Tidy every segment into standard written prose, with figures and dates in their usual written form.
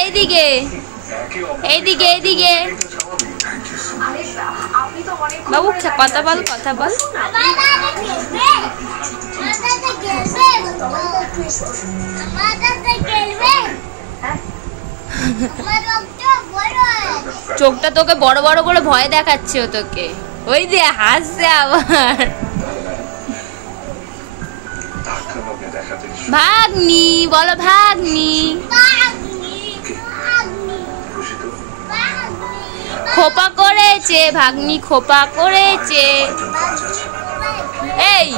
এইদিকে এইদিকে এইদিকে বাবু কথা বল কথা বল। চোখটা তোকে বড় বড় করে ভয় দেখাচ্ছে ও তোকে। ওই যে হাসছে আবার। ভাগ্নি বলো ভাগ্নি। খোপা করেছে ভাগ্নি খোপা করেছে। এই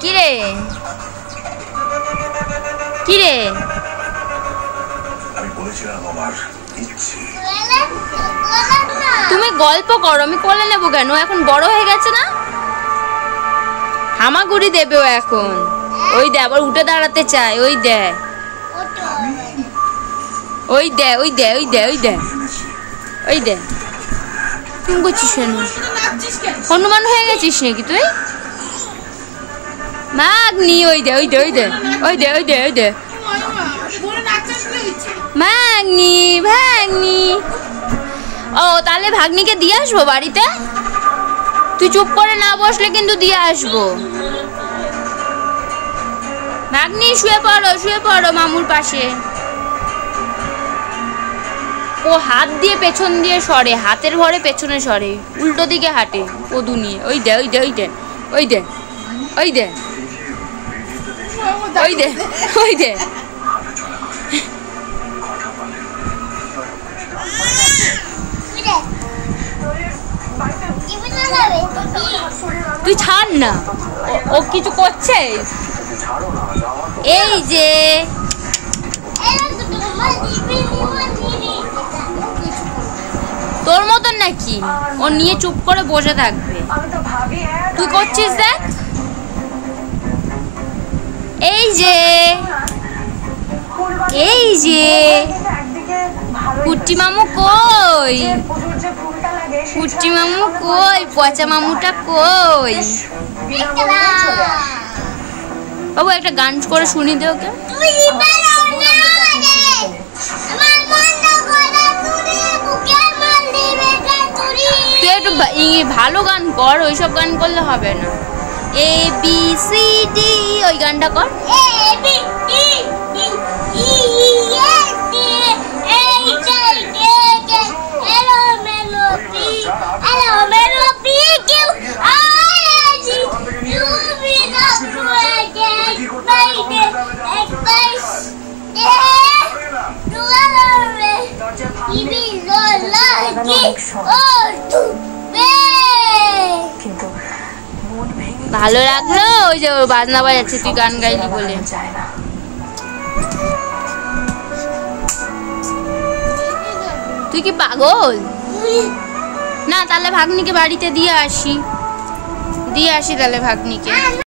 কিরে কিরে তুমি গল্প করো, আমি কোলে নেবো কেন? এখন বড় হয়ে গেছে না, হামাগুড়ি দেবে ও এখন। ওই দে আবার উঠে দাঁড়াতে চায়। ওই দে ওই দে ওই দে ওই দে ওই দে ওই দে। তুমি করছিস কেন? হনুমান হয়ে গেছিস নাকি তুই? ভাগ্নি ওই দে ওই দে ওই দে ওই দে ওই দে ওই দে ভাগ্নি ভাগ্নি। ও তাহলে ভাগ্নিকে দিয়ে আসবো বাড়িতে? তুই চুপ করে না বসলে কিন্তু দিয়ে আসবো। ভাগ্নি শুয়ে পড়ো মামুর পাশে। ও হাত দিয়ে পেছন দিয়ে সরে, হাতের ভরে পেছনে সরে, উল্টো দিকে হাঁটে পদু নিয়ে। ওই দে ওই দে ওই দে ওই দে ওই দে ওই দে ওই দে। তুই ছাড় না, ও কিছু করছে। এই যে তোর মতন নাকি ও নিয়ে চুপ করে বসে থাকবে? তুই করছিস দেখ। এই যে এই যে কুট্টি মামু কই? কুট্টি মামু কই? পচা মামুটা কই? বাবু একটা গান করে শুনি দে ওকে। তুই একটু ভালো গান কর, ওইসব গান করলে হবে না। এ বি সি ডি ওই গানটা কর। ভালো লাগলো ওই যে বাজনা বাজাচ্ছে তুই গান গাইলি বলে। তুই কি পাগল? না তাহলে ভাগ্নিকে বাড়িতে দিয়ে আসি তাহলে ভাগ্নিকে।